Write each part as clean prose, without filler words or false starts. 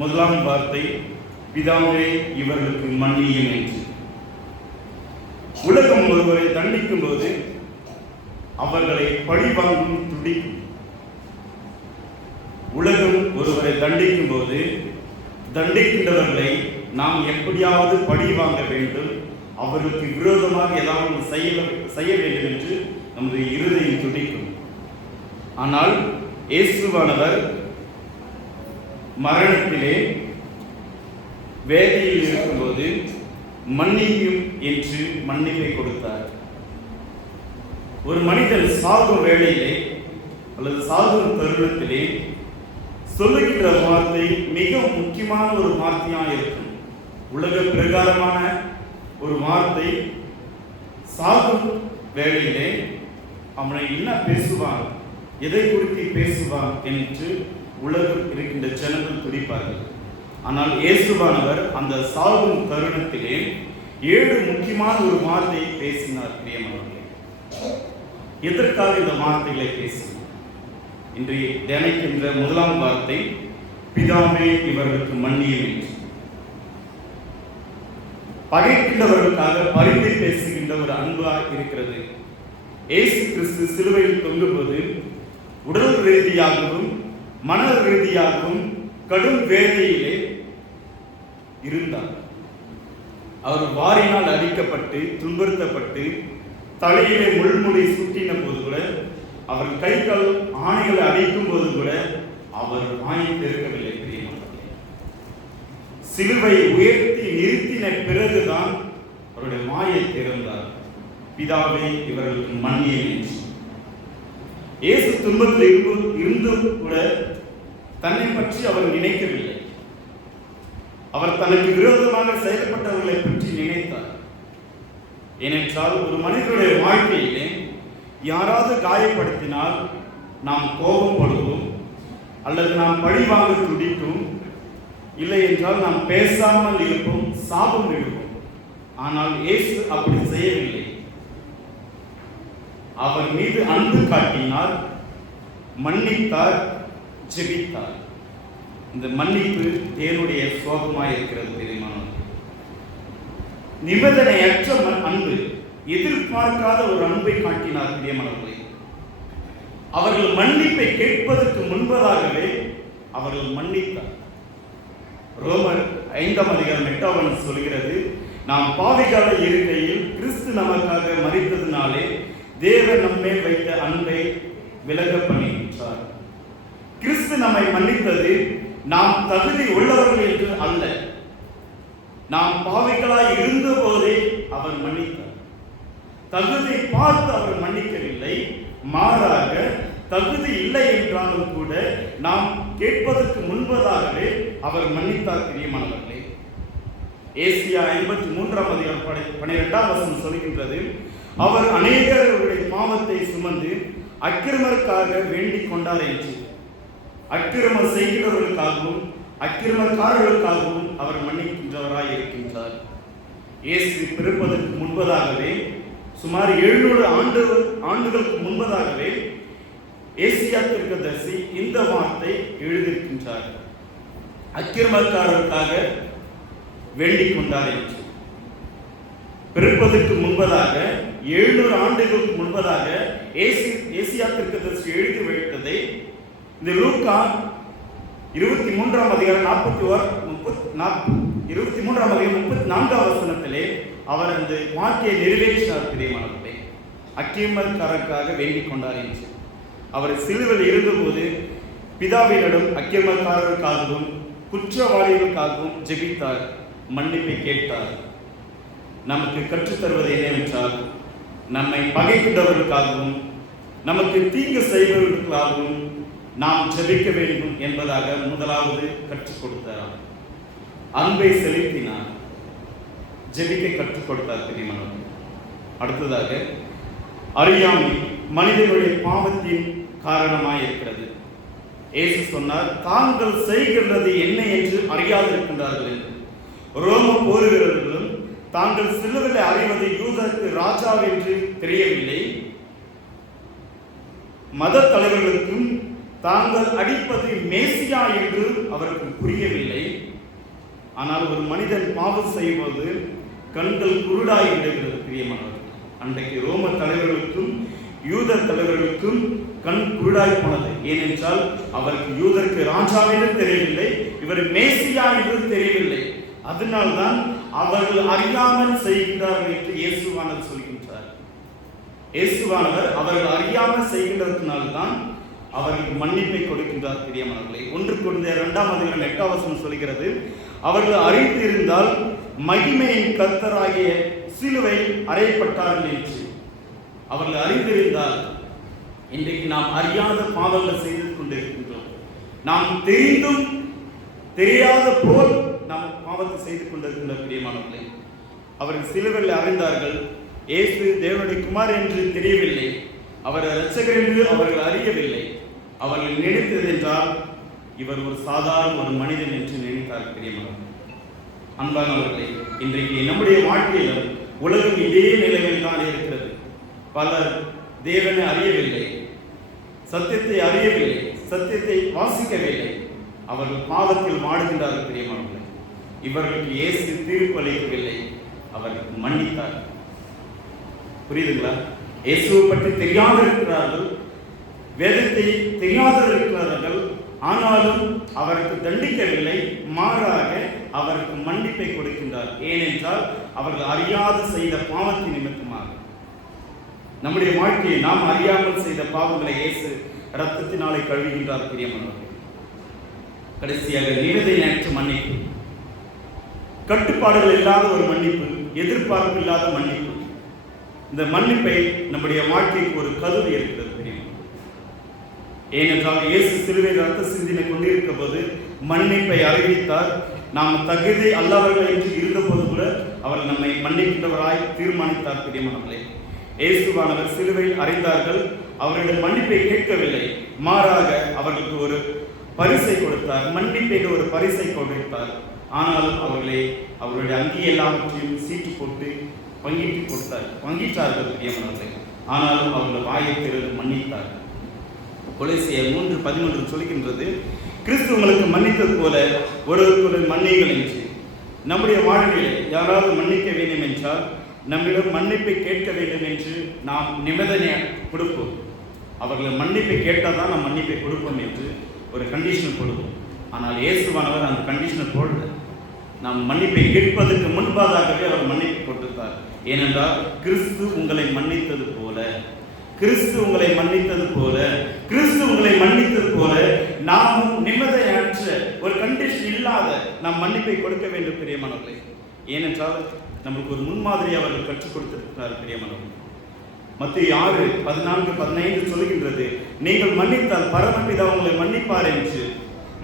முதலாம் வார்த்தை, பிதாவே இவர்களுக்கு மன்னியும் என்று. உலகம் ஒருவரை தண்டிக்கும் போது அவர்களை பழிவாங்கும் துடிக்கும். உலகம் ஒருவரை தண்டிக்கும் போது தண்டிக்கின்றவர்களை நாம் எப்படியாவது பழி வாங்க வேண்டும், அவர்களுக்கு விரோதமாக ஏதாவது செய்ய வேண்டும் என்று நமது இருதயம் துடிக்கும். ஆனால் இயேசுவானவர் மரணத்திலே வேதியில் இருக்கும்போது மன்னியும் என்று மன்னிப்பை கொடுத்தார். ஒரு மனிதன் சாகும் வேளையிலே அல்லது சாகும் தருணத்திலே சொல்லுகின்ற வார்த்தை மிக முக்கியமான ஒரு வார்த்தையாக இருக்கும். உலக பிரகாரமான ஒரு வார்த்தை. சாகும் வேளையிலே அவனை என்ன பேசுவான், எதை குறித்து பேசுவான் என்று உலகம் இருக்கின்ற ஜனங்கள் துடிப்பார்கள். ஆனால் இயேசுவானவர் அந்த சாகும் தருணத்திலே 7 முக்கியமான ஒரு வார்த்தையை பேசினார். பிரியமானவர்களே, எதற்காக இந்த வார்த்தைகளை பேசினார்? இன்றைய தியானிக்கின்ற முதலாம் வார்த்தை, பிதாவே இவர்களுக்கு மன்னியும் என்று. பகைக்கின்றவர்களுக்காக பரிந்து பேசுகின்ற ஒரு அன்பாக இருக்கிறது. இயேசு கிறிஸ்து சிலுவையில் தொங்கும்போது உடல் ரீதியாகவும் மன ரீதியாகவும் கடும் வேதனையிலே இருந்தார். அவர் வாரினால் அடிக்கப்பட்டு துன்புறுத்தப்பட்டு தலையிலே முள்முடி சுட்டின போது கூட, அவர் கை கால் ஆணைகளை அடிக்கும் போது கூட அவர் வாயை திறக்கவில்லை. சிலுவை உயர்த்தி நிறுத்தின பிறகுதான் அவருடைய வாயை திறந்தார். பிதாவே இவர்களுக்கு மன்னியும் என்று. இயேசு துன்பத்தில் இருந்தும் கூட தன்னை பற்றி அவர் நினைக்கவில்லை. அவர் தனக்கு விரோதமாக செயல்பட்டவர்களை பற்றி நினைத்தார். ஏனென்றால் ஒரு மனிதனுடைய வாழ்க்கையிலே யாராவது காயப்படுத்தினால் நாம் கோபப்படுவோம், அல்லது நாம் பழிவாங்க துடிக்கும், இல்லை என்றால் நாம் பேசாமல் இருப்போம், சாபம் விடுவோம். ஆனால் இயேசு அப்படி செய்யவில்லை. அவர் மீது அன்பு காட்டினார், மன்னித்தார், ஜெபித்தார். இந்த மன்னிப்பு தேவனுடைய சோகமாய் இருக்கிறது. தெரியுமானவர்களே, நிபந்தனையற்ற அன்பு, எதிர்பார்க்காத ஒரு அன்பை காட்டினார். பிரியமானவர்களே, அவர்கள் மன்னிப்பை கேட்பதற்கு முன்பதாகவே அவர்கள் மன்னித்தார். ரோமர் 5ஆம் அதிகாரம் 8 சொல்கிறது, நாம் பாவிகளாக இருக்கையில் கிறிஸ்து நமக்காக மரித்ததினாலே தேவன் நம்மேல் வைத்த அன்பை விலக பண்ணிவிட்டார். கிறிஸ்து நம்மை மன்னித்தது நாம் தகுதி உள்ளவர்கள் என்று அல்ல, நாம் பாவிகளாய் இருந்த போதே அவர் மன்னித்தார். தகுதி பார்த்து அவர் மன்னிக்கவில்லை, மாறாக தகுதி இல்லை என்றாலும் கூட நாம் கேட்பதற்கு முன்பதாகவே அவர் மன்னித்தார். பிரியமானவர்களே, ஏசியா 53ஆம் அதிகாரம் 12 சொல்கின்றது, அவர் அநேகருடைய பாவத்தை சுமந்து அக்கிரமருக்காக வேண்டிக் கொண்டார் என்று. அக்கிரமம் செய்கிறவர்களுக்காகவும் அக்கிரமக்காரர்களுக்காகவும் அவர் மன்னிக்கின்றவராய் இருக்கின்றார். இயேசு பிறப்பதற்கு முன்பதாகவே, சுமார் 700 ஆண்டுகளுக்கு முன்பதாகவே ஏசியா தீர்க்கதரிசி இந்த வார்த்தை எழுதியிருக்கின்றார். அக்கிரமக்காரருக்காக வேண்டிக் கொண்டார் என்று. பிறப்பதற்கு முன்பதாக 700 ஆண்டுகளுக்கு முன்பதாக ஏசியா தீர்க்கதரிசி எழுதி வைத்ததை இந்த லூக்கா 23ஆம் அதிகாரம் 34ஆம் வசனத்திலே அவர் அந்த வார்த்தையை நிறைவேற்றினார். பிரியமானவர்களே, அக்கிரமக்காரருக்காக வேண்டிக் கொண்டார் என்று. அவர் சிலுவையில் இருந்தபோது பிதாவினிடம் அக்கிரமக்காரருக்காகவும் குற்றவாளிகளுக்காகவும் ஜெபித்தார், மன்னிப்பை கேட்டார். நமக்கு கற்றுத்தருவது என்னவென்றால், நம்மை பகைக்கின்றவர்களுக்காகவும் நமக்கு தீங்கு செய்பவர்களுக்காகவும் நாம் ஜெபிக்க வேண்டும் என்பதாக முதலாவது கற்றுக் கொடுத்தார். அன்பை செலுத்தினார், ஜெபிக்க கற்றுக் கொடுத்தார். தெரியுமானவர்களே, அடுத்ததாக அறியாமை மனிதனுடைய பாவத்தின் காரணமாய் இருக்கிறது. இயேசு சொன்னார், தாங்கள் செய்கிறது என்ன என்று அறியாதிருக்கின்றார்கள் என்று. ரோம போர் வீரர்களும் தாங்கள் சிலுவையில் அறிவது யூதருக்கு ராஜா என்று தெரியவில்லை, மத தலைவர்களுக்கும் தாங்கள் அடிப்பது மேசியா என்று அவருக்கு புரியவில்லை. ஆனால் ஒரு மனிதன் பாவம் செய்வது கண்கள் குருடாய் விடுகிறது. பிரியமானவர்கள், அன்றைக்கு ரோம தலைவர்களுக்கும் யூத தலைவர்களுக்கும் கண் குருடாய் போனது. ஏனென்றால் அவருக்கு யூதருக்கு ராஜாவென்று தெரியவில்லை, இவர் மேசியா என்று தெரியவில்லை. அதனால்தான் அவர்கள் அறியாமல் செய்கின்றார்கள் என்று இயேசுவானவர் சொல்கின்றார். இயேசுவானவர் அவர்கள் அறியாமல் செய்கின்றதுனால்தான் அவர்களுக்கு மன்னிப்பை கொடுக்கின்றார். பிரியமானவர்களே, 1 கொரிந்தியர் 2:8 சொல்கிறது, அவர்கள் அறிந்திருந்தால் மகிமையின் கர்த்தராகிய சிலுவை அறையப்பட்டார்கள் என்று. அவர்கள் அறிந்திருந்தால், இன்றைக்கு நாம் அறியாத பாவங்கள் செய்து கொண்டிருக்கின்றோம். நாம் தெரிந்தும் தெரியாத போல் நாம் பாவத்தை செய்து கொண்டிருக்கின்ற பிரியமானவர்களே, அவர்கள் சிலுவையில் அறிந்தார்கள். இயேசு தேவனுடைய குமார் என்று தெரியவில்லை, அவர் இரட்சகர் என்று அவர்கள் அறியவில்லை. அவர்கள் நினைத்தது என்றால் இவர் ஒரு சாதாரண ஒரு மனிதன் என்று நினைத்தார். பிரியமானவர்களே, அன்பானவர்களே, இன்றைக்கு நம்முடைய வாழ்க்கையிலும் உலகம் இதே நிலையில் தான் இருக்கிறது. பலர் தேவனை அறியவில்லை, சத்தியத்தை அறியவில்லை, சத்தியத்தை வாசிக்கவில்லை. அவர்கள் பாவத்தில் வாடுகின்றார்கள். பிரியமானவர்களே, இவர்களுக்கு இயேசு தீர்ப்பு அளிக்கவில்லை, அவர்களுக்கு மன்னித்தார். புரியுதுங்களா? இயேசுவை பற்றி தெரியாத இருக்கிறார்கள், வேதத்தை தெரியாத இருக்கிறார்கள். ஆனாலும் அவருக்கு தண்டிக்கவில்லை, மாறாக அவருக்கு மன்னிப்பை கொடுக்கின்றார். ஏனென்றால் அவர்கள் அறியாது செய்த பாவத்தின் நிமித்தமாக. நம்முடைய வாழ்க்கையை நாம் அறியாமல் செய்த பாவங்களை இயேசு இரத்தத்தினாலே கழுவுகின்றார். பிரியமானவர்களே, கடைசியாக நிபந்தனையற்ற மன்னிப்பு, கட்டுப்பாடுகள் இல்லாத ஒரு மன்னிப்பு, எதிர்பார்ப்பு இல்லாத மன்னிப்பு. இந்த மன்னிப்பை நம்முடைய வாழ்க்கைக்கு ஒரு கதவு இருக்கிறது. ஏனென்றால் இயேசு சிலுவையில் ரத்த சிந்தினை கொண்டிருக்க போது மன்னிப்பை அறிவித்தார். நாம் தகுதி அல்லவர்கள் என்று இருந்தபோது கூட அவர் நம்மை மன்னிக்கின்றவராய் தீர்மானித்தார். பிரியமானவர்களே, இயேசுவானவர் சிலுவையில் அறிந்தார்கள், அவருடைய மன்னிப்பை கேட்கவில்லை, மாறாக அவர்களுக்கு ஒரு பரிசை கொடுத்தார், மன்னிப்பை ஒரு பரிசை கொடுத்தார். ஆனாலும் அவர்களை அவருடைய அங்கி எல்லாவற்றையும் சீட்டு போட்டு பங்கிட்டார்கள். பிரியமானவர்களே, ஆனாலும் அவர்கள் வாயை திறந்து மன்னித்தார். கொலோசியர் 3:13 சொல்கின்றது, கிறிஸ்து உங்களுக்கு மன்னித்தது போல ஒருவருக்கு மன்னியுங்கள் என்று. நம்முடைய வாழ்க்கையில் யாராவது மன்னிக்க வேண்டும் என்றால் நம்மிடம் மன்னிப்பை கேட்க வேண்டும் என்று நாம் நிபந்தனை கொடுப்போம். அவர்கள் மன்னிப்பை கேட்டால் தான் நாம் மன்னிப்பை கொடுப்போம் என்று ஒரு கண்டிஷன் கொடுப்போம். ஆனால் இயேசுவானவர் அந்த கண்டிஷனை போடல. நாம் மன்னிப்பை கேட்பதற்கு முன்பாகவே அவர் மன்னிப்பு கொடுத்தார். ஏனென்றால் கிறிஸ்து உங்களை மன்னித்தது போல, கிறிஸ்து உங்களை மன்னித்தது போல, கிறிஸ்து உங்களை மன்னித்தது போல நாமும் நிம்மதியற்ற ஒரு கண்டிஷன் இல்லாத நாம் மன்னிப்பை கொடுக்க வேண்டும். பிரியமானவர்களே, ஏனென்றால் நமக்கு ஒரு முன்மாதிரி அவர்கள் கற்றுக் கொடுத்திருக்கிறார். பிரியமானவர்களே, மத்தேயு 6:14-15 சொல்கின்றது, நீங்கள் மன்னித்தால் பரமபிதா உங்களை மன்னிப்பார் என்று.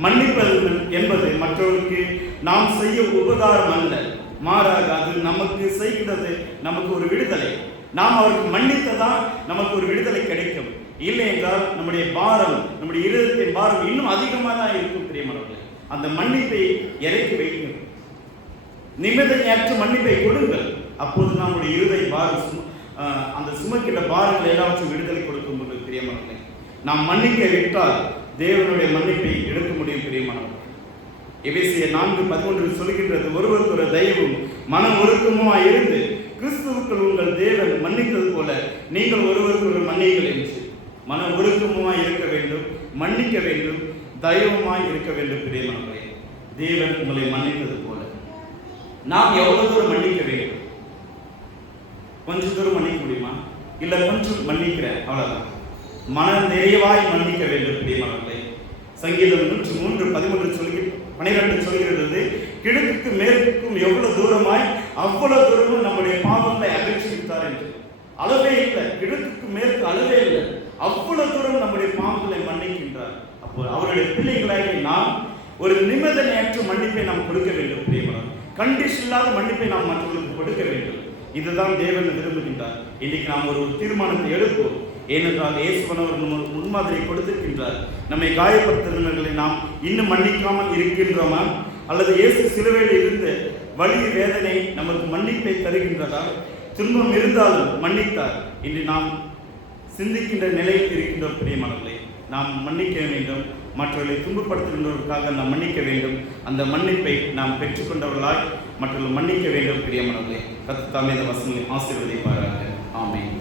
மன்னிப்பது என்பது மற்றவர்களுக்கு நாம் செய்ய உபகாரம் அல்ல, மாறாக அது நமக்கு செய்கிறது, நமக்கு ஒரு விடுதலை. நாம் அவருக்கு மன்னித்ததான் நமக்கு ஒரு விடுதலை கிடைக்கும். இல்லை என்றால் நம்முடைய பாரம், நம்முடைய இருதயத்தின் பாரம் இன்னும் அதிகமாக தான் இருக்கும். பிரியமானவர்களே, அந்த மன்னிப்பை இறக்கி வைக்கும், நிபந்தனையற்ற மன்னிப்பை கொடுங்கள். அப்போது நம்முடைய இருதய பாரம், அந்த சுமக்கின்ற பாரங்கள் எல்லாவற்றும் விடுதலை கொடுக்கும் போது பிரியமானவர்களே, நாம் மன்னிக்க விட்டால் தேவனுடைய மன்னிப்பை எடுக்க முடியும். பிரியமானவர்களே, எபேசியர் 4:13 சொல்கின்றது, ஒருவருக்கு ஒரு தயவும் மனம் ஒருக்கமுமாய் இருந்து கிறிஸ்துவுக்குள் உங்கள் தேவன் மன்னித்தது போல நீங்கள் ஒருவருக்கு ஒரு மன்னியுங்கள் என்று. மனம் ஒருக்கமுமாய் இருக்க வேண்டும், மன்னிக்க வேண்டும், தயவுமாய் இருக்க வேண்டும். பிரியமானவர்களே, தேவன் உங்களை மன்னித்தது போல நாம் எவ்வளவு தூரம் மன்னிக்க வேண்டும்? கொஞ்சம் தூரம் மன்னிக்க முடியுமா? இல்ல கொஞ்சம் மன்னிக்கிறேன் அவ்வளவுதான். மனம் நிறைவாய் மன்னிக்க வேண்டும். பிரியமானவர்களே, சங்கீதம் 103:12 சொல்கிறது, கிழக்கு மேற்கும் எவ்வளவு தூரமாய் அவ்வளவு தூரமும் நம்முடைய பாவங்களை அகற்றி விட்டார் என்று. அளவே இல்லை, கிழக்கு மேற்கு அளவே இல்லை, அவ்வளவு தூரம் நம்முடைய பாவங்களை மன்னிக்கின்றார். அப்போ அவருடைய பிள்ளைகளாகி நாம் ஒரு நிபந்தனையற்ற மன்னிப்பை நாம் கொடுக்க வேண்டும். பிரியமானவர்களே, கண்டிஷன் இல்லாத மன்னிப்பை நாம் மற்றவர்களுக்கு கொடுக்க வேண்டும். இதுதான் தேவன் விரும்புகின்றார். இன்னைக்கு நாம் ஒரு தீர்மானத்தை எடுப்போம். ஏனென்றால் இயேசுவானவர் முன்மாதிரி கொடுத்திருக்கின்றார். நம்மை காயப்படுத்துகிறவர்களை நாம் இன்னும் மன்னிக்காமல் இருக்கின்றோமா, அல்லது இயேசு சிலுவையில் இருந்த வலி வேதனை நமக்கு மன்னிப்பை தருகின்றதா? துன்பம் இருந்தாலும் மன்னித்தார். இன்று நாம் சிந்திக்கின்ற நிலையில் இருக்கின்ற பிரியமானவர்களே, நாம் மன்னிக்க வேண்டும். மற்றவர்களை துன்பப்படுத்துகின்றவர்களுக்காக நாம் மன்னிக்க வேண்டும். அந்த மன்னிப்பை நாம் பெற்றுக்கொண்டவர்களாய் மற்றவர்கள் மன்னிக்க வேண்டும். பிரியமானவர்களே, கர்த்தர் தாமே இந்த வசனங்களை ஆசீர்வதிப்பாராக. ஆமென்.